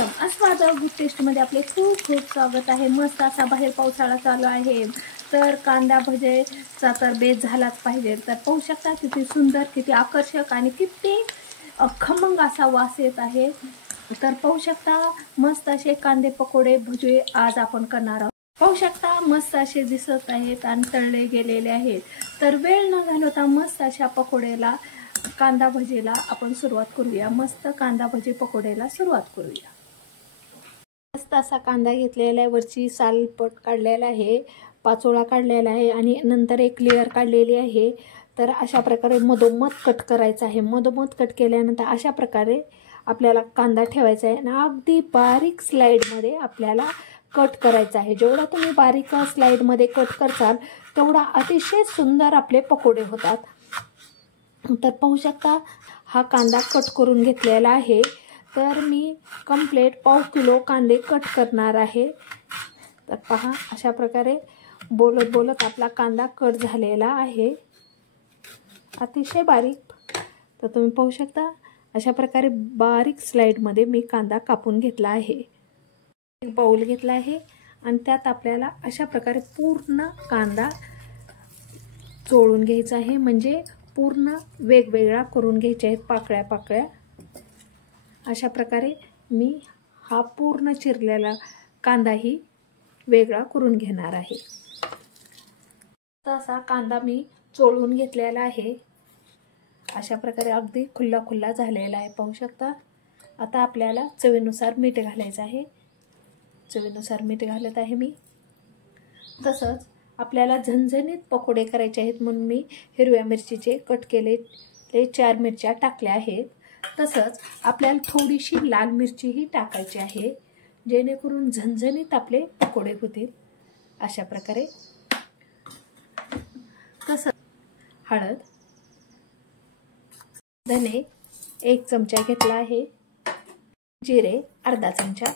अस्वाद good टेस्टमध्ये आपले खूप खूप स्वागत आहे। मस्त असा बाहेर पावसाळा चालू आहे, तर कांदा भजेचा तर बेत झालाच पाहिजे। तर पाहू शकता किती सुंदर, किती आकर्षक आणि किती खमंग असा वास येत आहे। तर पाहू शकता मस्त असे कांदे पकोडे भजे आज आपण करणार आहोत। पाहू शकता मस्त असे दिसत आहेत आणि तळले गेलेले आहेत। तर वेळ न घालवता मस्त अशा पकोडेला कांदा भजीला आपण सुरुवात करूया। मस्त कांदा भजी पकोडेला सुरुवात करूया। मस्त असा कांदा घेतलेला आहे, वरची सालपट काढलेला आहे, पाचोळा काढलेला आहे आणि नंतर एक लेयर काढलेली आहे। तर अशा प्रकारे मधोमध कट करायचा आहे। मधोमध कट केल्यानंतर अशा प्रकारे आपल्याला कांदा ठेवायचा आहे आणि अगदी बारीक स्लाइडमध्ये आपल्याला कट करायचा आहे। जेवढा तुम्ही बारीक स्लाइडमध्ये कट करताल तेवढा अतिशय सुंदर आपले पकोडे होतात। तर पाहू शकता हा कांदा कट करून घेतलेला आहे। तर मी कंप्लीट पाव किलो कांदे कट करणार आहे। तर पहा अशा प्रकारे बोलत बोलत आपला कांदा कट झालेला आहे, अतिशय बारीक। तर तुम्ही पाहू शकता अशा प्रकारे बारीक स्लाइडमध्ये मी कांदा कापून घेतला आहे। एक बाउल घेतला आहे आणि त्यात आपल्याला अशा प्रकारे पूर्ण कांदा चोळून घ्यायचा आहे, म्हणजे पूर्ण वेगवेगळा करून घ्यायचे आहेत पाकळ्या पाकळ्या। अशा प्रकारे मी हा पूर्ण चिरलेला कांदाही वेगळा करून घेणार आहे। तसा कांदा मी चोळून घेतलेला आहे, अशा प्रकारे अगदी खुल्ला खुल्ला झालेला आहे, पाहू शकता। आता आपल्याला चवीनुसार मीठ घालायचं आहे। चवीनुसार मीठ घालत आहे मी। तसंच आपल्याला झणझणीत पकोडे करायचे आहेत म्हणून मी हिरव्या मिरचीचे कट केले 4 मिरच्या टाकल्या आहेत। तसंच आपल्याला थोडीशी लाल मिरचीही टाकायची आहे, जेणेकरून झणझणीत आपले पकोडे होतील अशा प्रकारे। तसंच हळद, धने 1 चमचा घेतला आहे, जिरे अर्धा चमचा,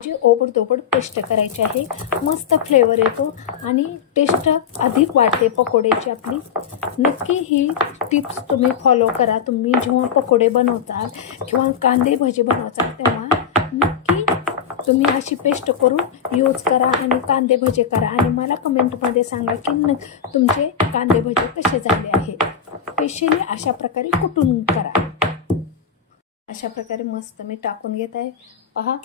जी ओबडधोबड पेस्ट करायची आहे। मस्त फ्लेवर येतो आणि टेस्ट अधिक वाढते पकोड्याची आपली। नक्की ही टिप्स तुम्ही फॉलो करा। तुम्ही जेव्हा पकोडे बनवताल किंवा कांदे भजी बनवताल तेव्हा नक्की तुम्ही अशी पेस्ट करून यूज करा आणि कांदे भजे करा आणि मला कमेंटमध्ये सांगा की तुमचे कांदे भजे कसे झाले आहेत। स्पेशली अशा प्रकारे कुटून करा। अशा प्रकारे मस्त मी टाकून घेत आहे, पहा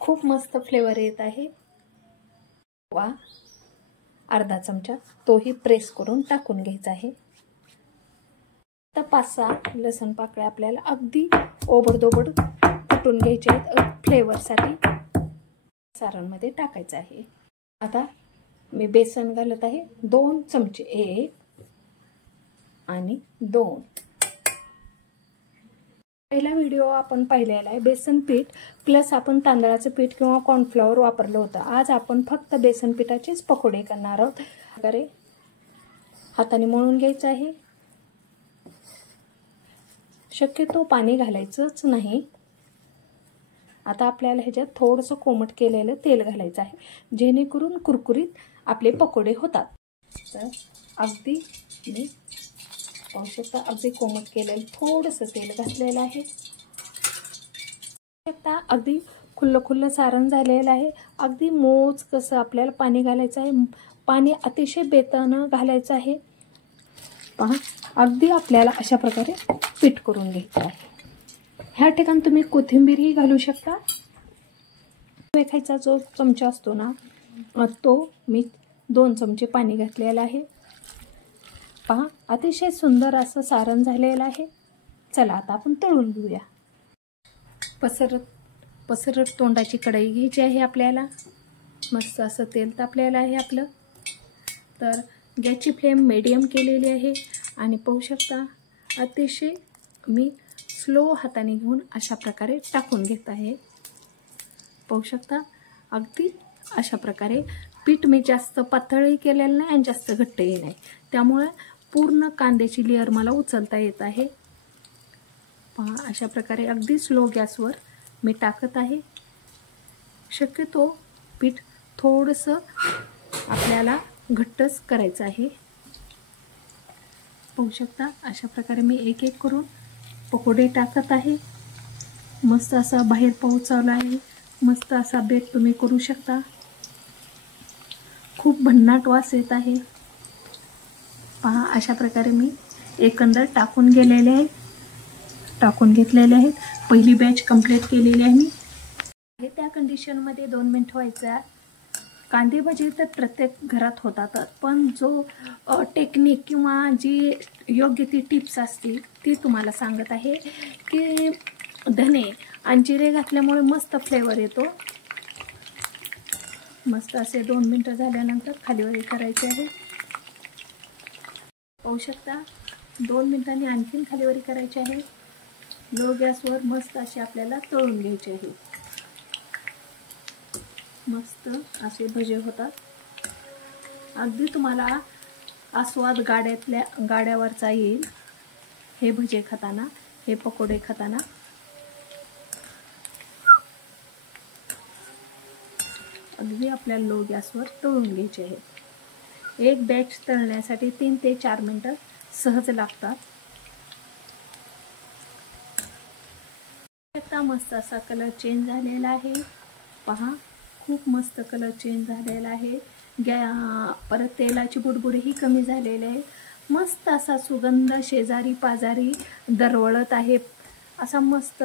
खूप मस्त फ्लेवर येत आहे। वा अर्धा चमचा तोही प्रेस करून टाकून घ्यायचा आहे। तर 5-6 लसूण पाकळ्या आपल्याला अगदी ओबडधोबड कुटून घ्यायचे आहेत, फ्लेवरसाठी सारणमध्ये टाकायचं आहे। आता मी बेसन घालत आहे 2 चमचे, 1 आणि 2। पहिला व्हिडिओ आपण पाहिलेला आहे बेसन पीठ प्लस आपण तांदळाचं पीठ किंवा कॉर्नफ्लॉवर वापरलं होतं। आज आपण फक्त बेसन पिठाचेच पकोडे करणार आहोत। प्रकारे हाताने मळून घ्यायचं आहे, शक्यतो पाणी घालायचंच नाही। आता आपल्याला ह्याच्यात थोडंसं कोमट केलेलं तेल घालायचं आहे, जेणेकरून कुरकुरीत आपले पकोडे होतात। तर अगदी मी पाहू शकता अगदी कोमट केलेलं थोडंसं तेल घातलेलं आहे। अगदी खुल्लं खुल्लं सारण झालेलं आहे, अगदी मोज कसं आपल्याला पाणी घालायचं आहे। पाणी अतिशय बेतानं घालायचं आहे। पहा अगदी आपल्याला अशा प्रकारे पीठ करून घ्यायचं आहे। ह्या ठिकाणी तुम्ही कोथिंबीरही घालू शकता। खायचा जो चमचा असतो ना तो मी 2 चमचे पाणी घातलेलं आहे। पहा अतिशय सुंदर असं सारण झालेलं आहे। चला आता आपण तळून घेऊया। पसरट तोंडाची कढई घ्यायची आहे आपल्याला। मस्त असं तेल तापलेलं आहे आपलं। तर गॅसची फ्लेम मीडियम केलेली आहे आणि पाहू शकता अतिशय मी स्लो हाताने घेऊन अशा प्रकारे टाकून घेत आहे। पाहू शकता अगदी अशा प्रकारे पीठ मी जास्त पातळही केलेलं नाही आणि जास्त घट्टही नाही, त्यामुळे पूर्ण कांद्याची लेयर मला उचलता येत आहे। पहा अशा प्रकारे अगदी स्लो गॅसवर मी टाकत आहे। शक्यतो पीठ थोडंसं आपल्याला घट्टच करायचं आहे। पाहू शकता अशा प्रकारे मी एक एक करून पकोडे टाकत आहे। मस्त असा बाहेर पाऊस चालू आहे. मस्त असा बेत तुम्ही करू शकता. खूप भन्नाट वास येत आहे. पहा, अशा प्रकारे मी एकंदर टाकून घेतलेले आहेत. पहिली बॅच कंप्लीट केलेली आहे मी. त्या कंडिशनमध्ये 2 मिनिट व्हायचं. कांदे भजी तर प्रत्येक घरात होतात, पण जो टेक्निक किंवा जी योग्य ती टिप्स असतील ती तुम्हाला सांगत आहे की धने आणि जिरे घातल्यामुळे मस्त फ्लेवर येतो. मस्त असे 2 मिनिटं झाल्यानंतर खालीवरी करायचे आहे. पाहू शकता, 2 मिनिटांनी आणखीन खालीवरी करायची आहे. लो गॅसवर मस्त असे आपल्याला तळून घ्यायचे आहे. मस्त असे भजे होतात. अगदी तुम्हाला आस्वाद गाड्यावरचा येईल हे भजे खाताना, हे पकोडे खाताना. अगदी आपल्याला लो गॅसवर तळून घ्यायचे आहे. एक बॅच तळण्यासाठी 3 ते 4 मिनिटं सहज लागतात. आता मस्त असा कलर चेंज झालेला आहे. पहा, खूप मस्त कलर चेंज झालेला आहे. परत तेलाची बुडबुडही कमी झालेली आहे. मस्त असा सुगंध शेजारी पाजारी दरवळत आहे. असा मस्त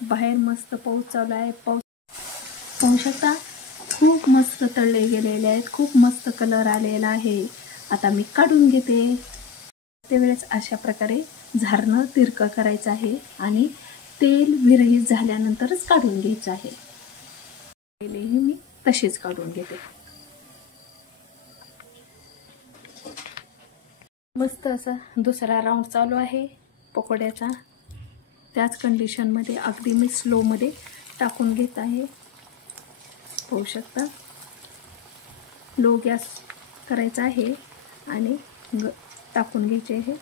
बाहेर मस्त पाऊस चालू आहे. पाहू शकता, खूप मस्त तळले गेलेले आहेत. खूप मस्त कलर आलेला आहे. आता मी काढून घेते. त्यावेळेस अशा प्रकारे झारणं तिरकं करायचं आहे आणि तेल विरहित झाल्यानंतरच काढून घ्यायचं आहे. पहिलेही मी तशीच काढून घेते. मस्त असा दुसरा राऊंड चालू आहे पकोड्याचा. त्याच कंडिशनमध्ये अगदी मी स्लोमध्ये टाकून घेत आहे. पाहू शकता, लो गॅस करायचा आहे आणि टाकून घ्यायचे आहे.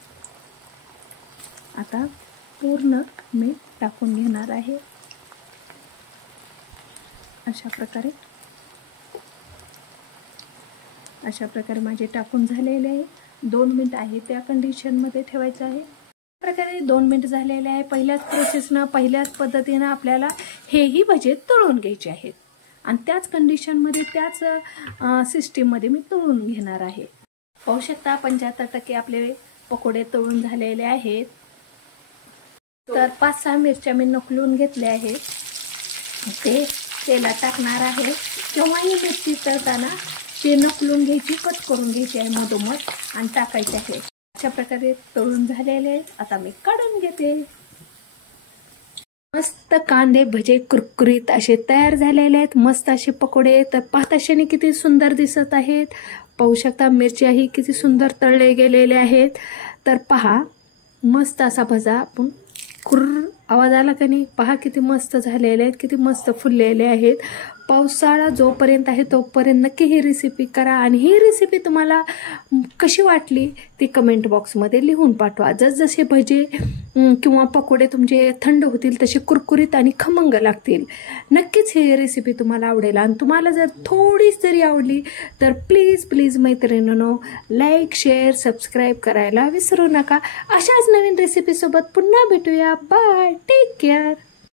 आता पूर्ण मी टाकून घेणार आहे. अशा प्रकारे माझे टाकून झालेले आहे. 2 मिनिट आहे त्या कंडिशनमध्ये ठेवायचं आहे. प्रकारे 2 मिनिट झालेले आहे. पहिल्याच पद्धतीनं आपल्याला हेही भजे तळून घ्यायचे आहेत आणि त्याच कंडिशनमध्ये त्याच सिस्टीममध्ये मी तळून घेणार आहे. पाहू शकता, 75% आपले पकोडे तळून झालेले आहेत. तर 5-6 मिरच्या मी नकलून घेतल्या आहेत. ते तेलात टाकणार आहे. केव्हाही मिरची तळताना ते नकलून घ्यायची, कट करून घ्यायची आहे मधोमध आणि टाकायचे आहे. अशा प्रकारे तळून झालेले आहेत. आता मी काढून घेते. मस्त कांदे भजे कुरकुरीत असे तयार झालेले आहेत. मस्त असे पकोडे तर पाहताक्षणी किती सुंदर दिसत आहेत. पाहू शकता, मिरच्याही किती सुंदर तळले गेलेले आहेत. तर पहा, मस्त असा भजा आपण कुर्र आवाज आला का नाही. पहा किती मस्त झालेले आहेत, किती मस्त फुललेले आहेत. पावसाळा जोपर्यंत आहे तोपर्यंत नक्की ही रेसिपी करा आणि ही रेसिपी तुम्हाला कशी वाटली ती कमेंट बॉक्समध्ये लिहून पाठवा. जसजसे भजे किंवा पकोडे तुमचे थंड होतील तसे कुरकुरीत आणि खमंग लागतील. नक्कीच ही रेसिपी तुम्हाला आवडेल आणि तुम्हाला जर थोडीच जरी आवडली तर प्लीज मैत्रिणींनो, लाईक शेअर सबस्क्राईब करायला विसरू नका. अशाच नवीन रेसिपीसोबत पुन्हा भेटूया. Bye, take care.